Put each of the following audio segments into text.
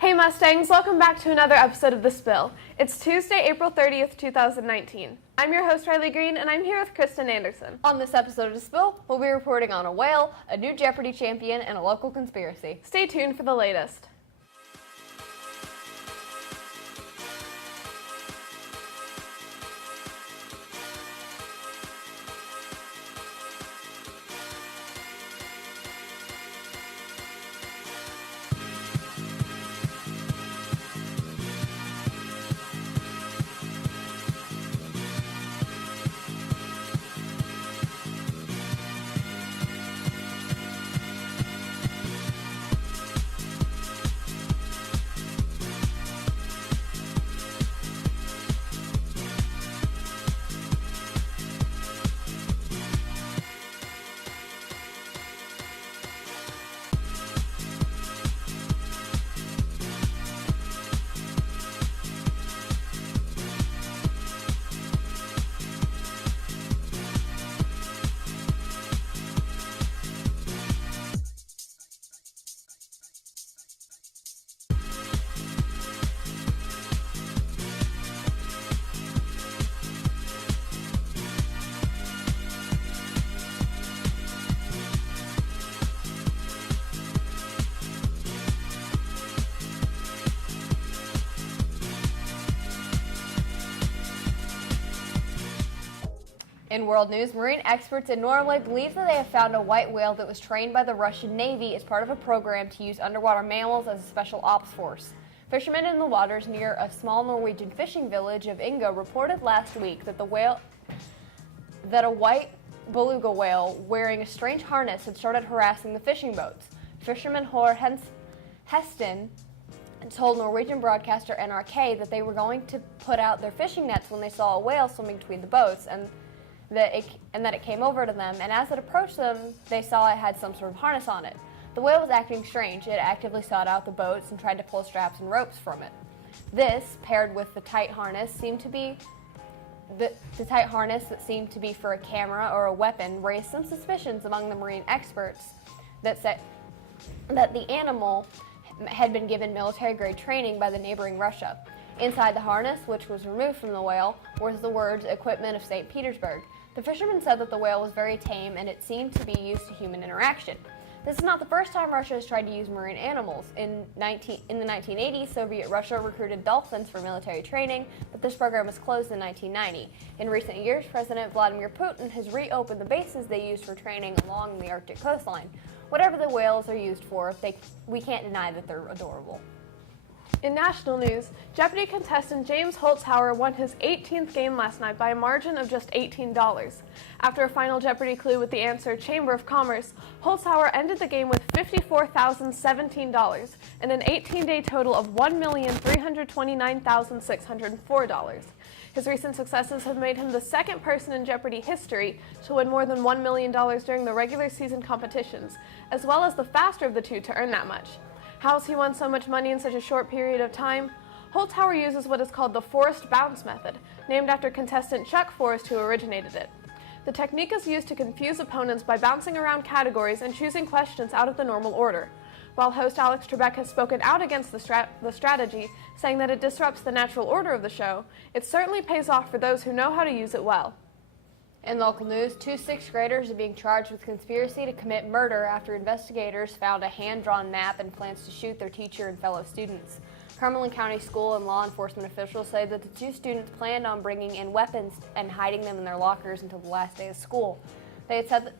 Hey Mustangs, welcome back to another episode of The Spill. It's Tuesday, April 30th, 2019. I'm your host, Riley Green, and I'm here with Kristen Anderson. On this episode of The Spill, we'll be reporting on a whale, a new Jeopardy champion, and a local conspiracy. Stay tuned for the latest. In world news, marine experts in Norway believe that they have found a white whale that was trained by the Russian Navy as part of a program to use underwater mammals as a special ops force. Fishermen in the waters near a small Norwegian fishing village of Inga reported last week that a white beluga whale wearing a strange harness had started harassing the fishing boats. Fisherman Hor Heston told Norwegian broadcaster NRK that they were going to put out their fishing nets when they saw a whale swimming between the boats, and that it came over to them, and as it approached them, they saw it had some sort of harness on it. The whale was acting strange. It actively sought out the boats and tried to pull straps and ropes from it. This, paired with the tight harness, that seemed to be for a camera or a weapon, raised some suspicions among the marine experts that said that the animal had been given military-grade training by the neighboring Russia. Inside the harness, which was removed from the whale, was the words "Equipment of St. Petersburg." The fisherman said that the whale was very tame and it seemed to be used to human interaction. This is not the first time Russia has tried to use marine animals. In the 1980s, Soviet Russia recruited dolphins for military training, but this program was closed in 1990. In recent years, President Vladimir Putin has reopened the bases they used for training along the Arctic coastline. Whatever the whales are used for, we can't deny that they're adorable. In national news, Jeopardy contestant James Holzhauer won his 18th game last night by a margin of just $18. After a final Jeopardy clue with the answer Chamber of Commerce, Holzhauer ended the game with $54,017 and an 18-day total of $1,329,604. His recent successes have made him the second person in Jeopardy history to win more than $1 million during the regular season competitions, as well as the faster of the two to earn that much. How has he won so much money in such a short period of time? Holzhauer uses what is called the Forrest Bounce method, named after contestant Chuck Forrest, who originated it. The technique is used to confuse opponents by bouncing around categories and choosing questions out of the normal order. While host Alex Trebek has spoken out against the strategy, saying that it disrupts the natural order of the show, it certainly pays off for those who know how to use it well. In local news, 2 sixth graders are being charged with conspiracy to commit murder after investigators found a hand-drawn map and plans to shoot their teacher and fellow students. Cumberland County School and law enforcement officials say that the 2 students planned on bringing in weapons and hiding them in their lockers until the last day of school. They said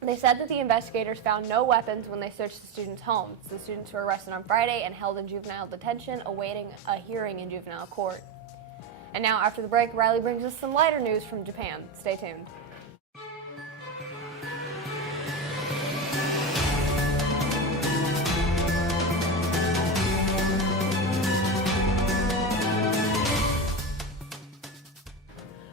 that the investigators found no weapons when they searched the students' homes. The students were arrested on Friday and held in juvenile detention, awaiting a hearing in juvenile court. And now, after the break, Riley brings us some lighter news from Japan. Stay tuned.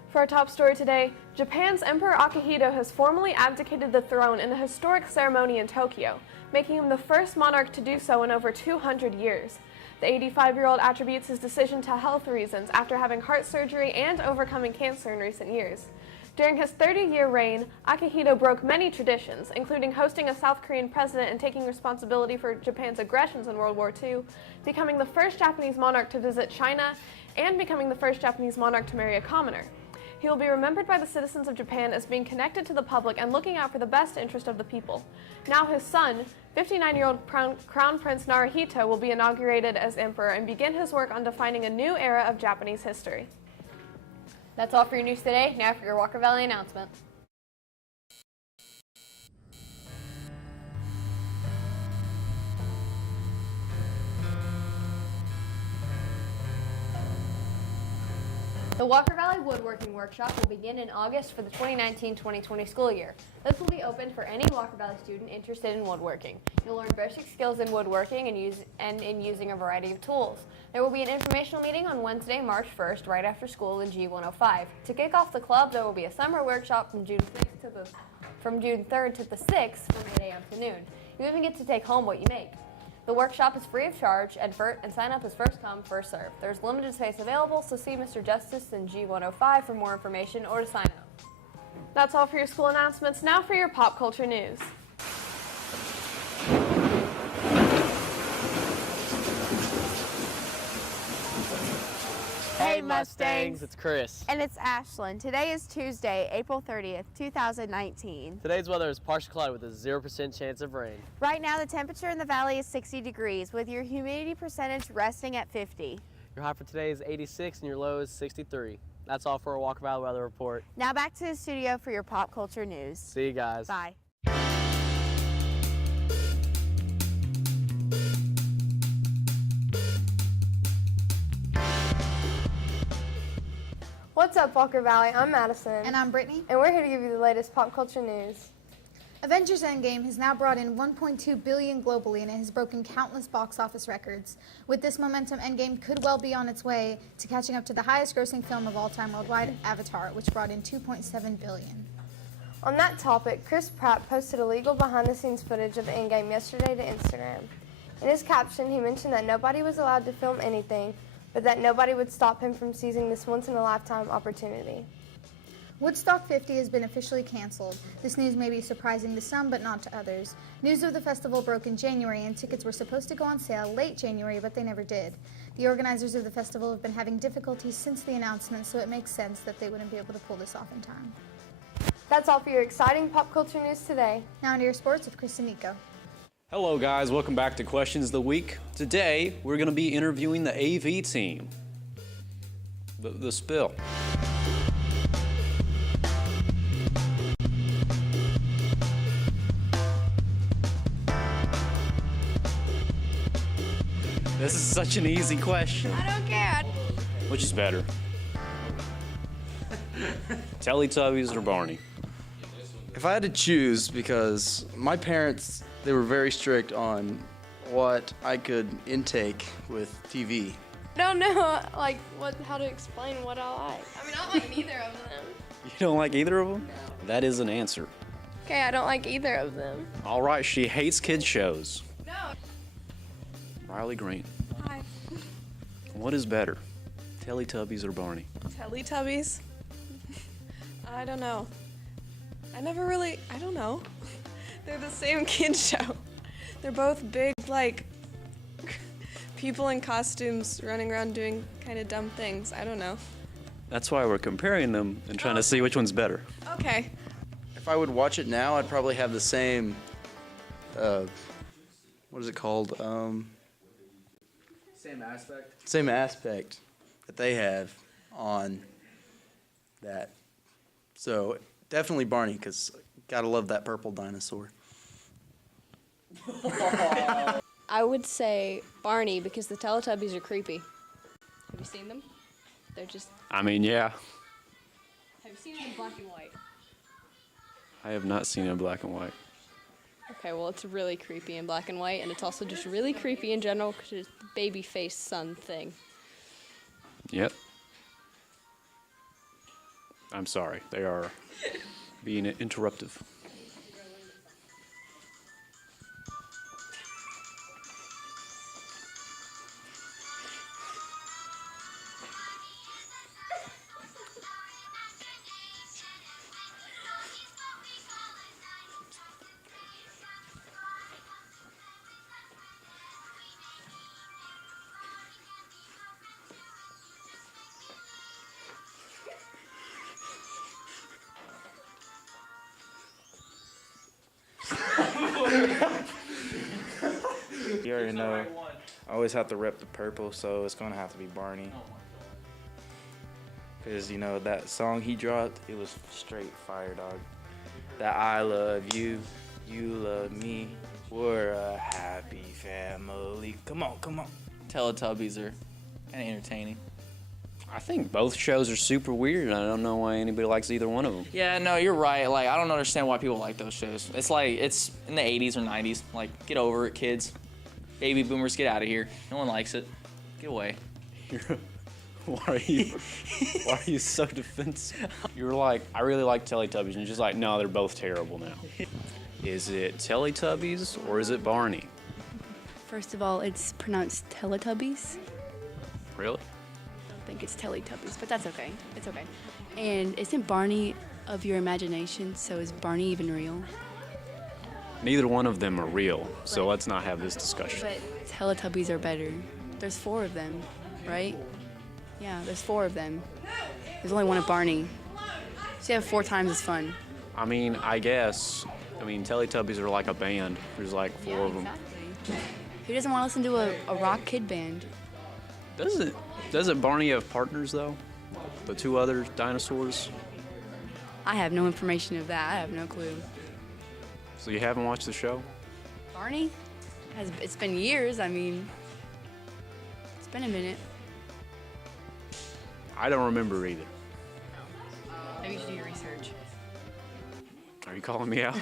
For our top story today, Japan's Emperor Akihito has formally abdicated the throne in a historic ceremony in Tokyo, making him the first monarch to do so in over 200 years. The 85-year-old attributes his decision to health reasons after having heart surgery and overcoming cancer in recent years. During his 30-year reign, Akihito broke many traditions, including hosting a South Korean president and taking responsibility for Japan's aggressions in World War II, becoming the first Japanese monarch to visit China, and becoming the first Japanese monarch to marry a commoner. He will be remembered by the citizens of Japan as being connected to the public and looking out for the best interest of the people. Now his son, 59-year-old Crown Prince Naruhito, will be inaugurated as emperor and begin his work on defining a new era of Japanese history. That's all for your news today. Now for your Walker Valley announcement. The Walker Valley Woodworking Workshop will begin in August for the 2019-2020 school year. This will be open for any Walker Valley student interested in woodworking. You'll learn basic skills in woodworking and in using a variety of tools. There will be an informational meeting on Wednesday, March 1st, right after school in G105. To kick off the club, there will be a summer workshop from June 3rd to the 6th from 8 a.m. to noon. You even get to take home what you make. The workshop is free of charge, and sign up is first come, first served. There's limited space available, so see Mr. Justice in G105 for more information or to sign up. That's all for your school announcements. Now for your pop culture news. Hey Mustangs, it's Chris. And it's Ashlyn. Today is Tuesday, April 30th, 2019. Today's weather is partially cloudy with a 0% chance of rain. Right now the temperature in the valley is 60 degrees with your humidity percentage resting at 50. Your high for today is 86 and your low is 63. That's all for our Walker Valley weather report. Now back to the studio for your pop culture news. See you guys. Bye. What's up, Walker Valley? I'm Madison. And I'm Brittany. And we're here to give you the latest pop culture news. Avengers Endgame has now brought in $1.2 billion globally, and it has broken countless box office records. With this momentum, Endgame could well be on its way to catching up to the highest-grossing film of all time worldwide, Avatar, which brought in $2.7 billion. On that topic, Chris Pratt posted illegal behind-the-scenes footage of Endgame yesterday to Instagram. In his caption, he mentioned that nobody was allowed to film anything, but that nobody would stop him from seizing this once-in-a-lifetime opportunity. Woodstock 50 has been officially canceled. This news may be surprising to some, but not to others. News of the festival broke in January, and tickets were supposed to go on sale late January, but they never did. The organizers of the festival have been having difficulties since the announcement, so it makes sense that they wouldn't be able to pull this off in time. That's all for your exciting pop culture news today. Now into your sports with Chris and Nico. Hello guys, welcome back to Questions of the Week. Today, we're going to be interviewing the AV team. The spill. This is such an easy question. I don't care. Which is better? Teletubbies or Barney? If I had to choose, because my parents, they were very strict on what I could intake with TV. I don't know, how to explain what I like. I mean, I don't like neither of them. You don't like either of them? No. That is an answer. Okay, I don't like either of them. All right, she hates kids shows. No. Riley Green. Hi. What is better, Teletubbies or Barney? Teletubbies? I don't know. I don't know. They're the same kid show. They're both big, people in costumes running around doing kind of dumb things. I don't know. That's why we're comparing them and trying to see which one's better. Okay. If I would watch it now, I'd probably have the same, what is it called? Same aspect. Same aspect that they have on that. So definitely Barney, because gotta love that purple dinosaur. I would say Barney because the Teletubbies are creepy. Have you seen them? They're just... I mean, yeah. Have you seen them in black and white? I have not seen it in black and white. Okay, well, it's really creepy in black and white, and it's also just really creepy in general because it's the baby face son thing. Yep. I'm sorry. They are being interruptive. know. I always have to rep the purple, so it's gonna have to be Barney. Cause you know that song he dropped, it was straight fire, dog. That I love you, you love me, we're a happy family. Come on, come on. Teletubbies are kind of entertaining. I think both shows are super weird, and I don't know why anybody likes either one of them. Yeah, no, you're right. Like, I don't understand why people like those shows. It's like, it's in the 80s or 90s. Like, get over it, kids. Baby boomers, get out of here. No one likes it. Get away. Why are you so defensive? You were like, I really like Teletubbies, and you're just like, no, they're both terrible now. Is it Teletubbies or is it Barney? First of all, it's pronounced Teletubbies. Really? I don't think it's Teletubbies, but that's okay. It's okay. And isn't Barney of your imagination, so is Barney even real? Neither one of them are real, so let's not have this discussion. But Teletubbies are better. There's 4 of them, right? Yeah, there's 4 of them. There's only one of Barney. So you have 4 times as fun. I mean, I guess. I mean, Teletubbies are like a band. There's like 4 of them. Exactly. Who doesn't want to listen to a rock kid band? Doesn't Barney have partners, though? The 2 other dinosaurs? I have no information of that. I have no clue. So you haven't watched the show? Barney? It's been years. I mean, it's been a minute. I don't remember either. Maybe you should do your research. Are you calling me out?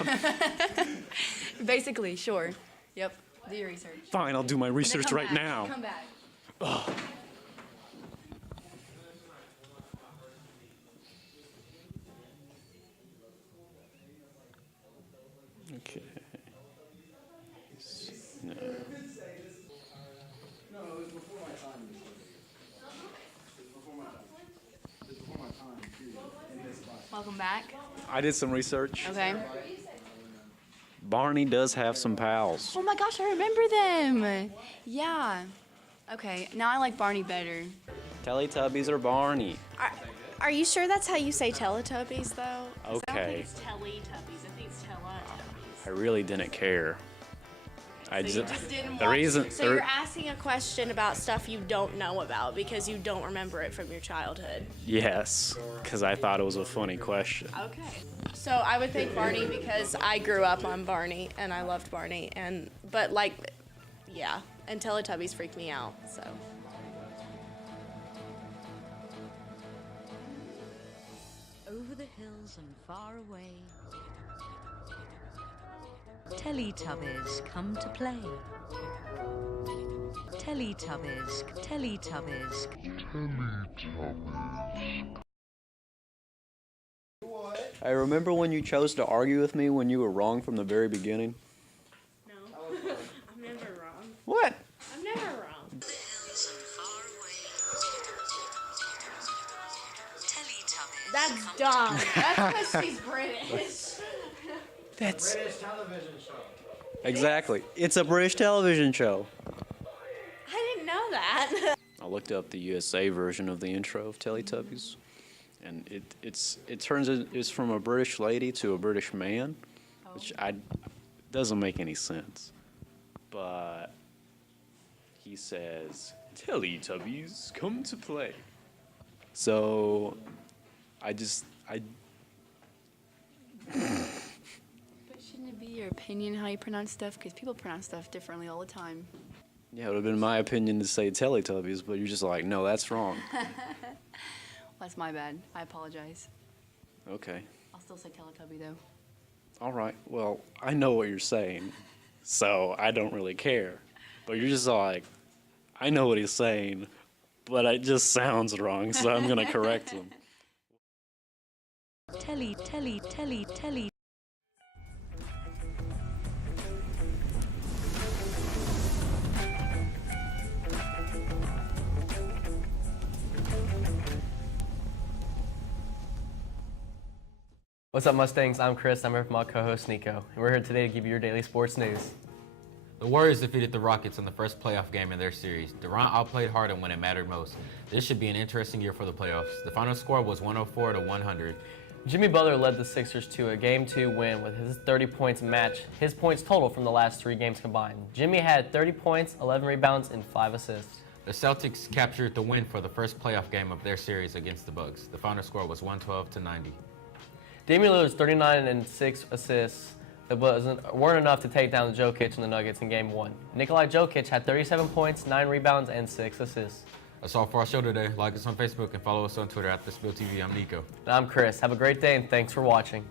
Basically, sure. Yep, do your research. Fine, I'll do my research Come right back. now. Come back. Ugh. Okay. No. Welcome back. I did some research. Okay. Barney does have some pals. Oh my gosh, I remember them. Yeah. Okay, now I like Barney better. Teletubbies or Barney? Are you sure that's how you say Teletubbies, though? 'Cause I don't Okay. think it's Teletubbies. I think it's Teletubbies. I really didn't care. I So you just didn't the watch- reason. So you're asking a question about stuff you don't know about because you don't remember it from your childhood. Yes, because I thought it was a funny question. Okay. So I would think Barney because I grew up on Barney and I loved Barney but like, yeah, and Teletubbies freak me out. So. Over the hills and far away, Teletubbies come to play. Teletubbies, Teletubbies. I remember when you chose to argue with me when you were wrong from the very beginning. No, I'm never wrong. What? I'm never wrong. That's dumb. That's because she's British. That's British television show. exactly. It's a British television show. I didn't know that. I looked up the USA version of the intro of Teletubbies, and it's from a British lady to a British man, which doesn't make any sense. But he says, "Teletubbies come to play." So I But shouldn't it be your opinion how you pronounce stuff? Because people pronounce stuff differently all the time. yeah, it would have been my opinion to say Teletubbies, but you're just like, no, that's wrong. Well, that's my bad. I apologize. Okay. I'll still say Teletubby, though. All right. Well, I know what you're saying, so I don't really care. But you're just like, I know what he's saying, but it just sounds wrong, so I'm going to correct him. Telly. What's up, Mustangs? I'm Chris. I'm here with my co-host Nico, and we're here today to give you your daily sports news. The Warriors defeated the Rockets in the first playoff game in their series. Durant outplayed Harden when it mattered most. This should be an interesting year for the playoffs. The final score was 104-100. Jimmy Butler led the Sixers to a Game 2 win with his 30 points match his points total from the last 3 games combined. Jimmy had 30 points, 11 rebounds, and 5 assists. The Celtics captured the win for the first playoff game of their series against the Bucks. The final score was 112-90. Damian Lillard's 39 and 6 assists that weren't enough to take down Jokic and the Nuggets in Game 1. Nikolai Jokic had 37 points, 9 rebounds, and 6 assists. That's all for our show today. Like us on Facebook and follow us on Twitter @TheSpillTV. I'm Nico. And I'm Chris. Have a great day, and thanks for watching.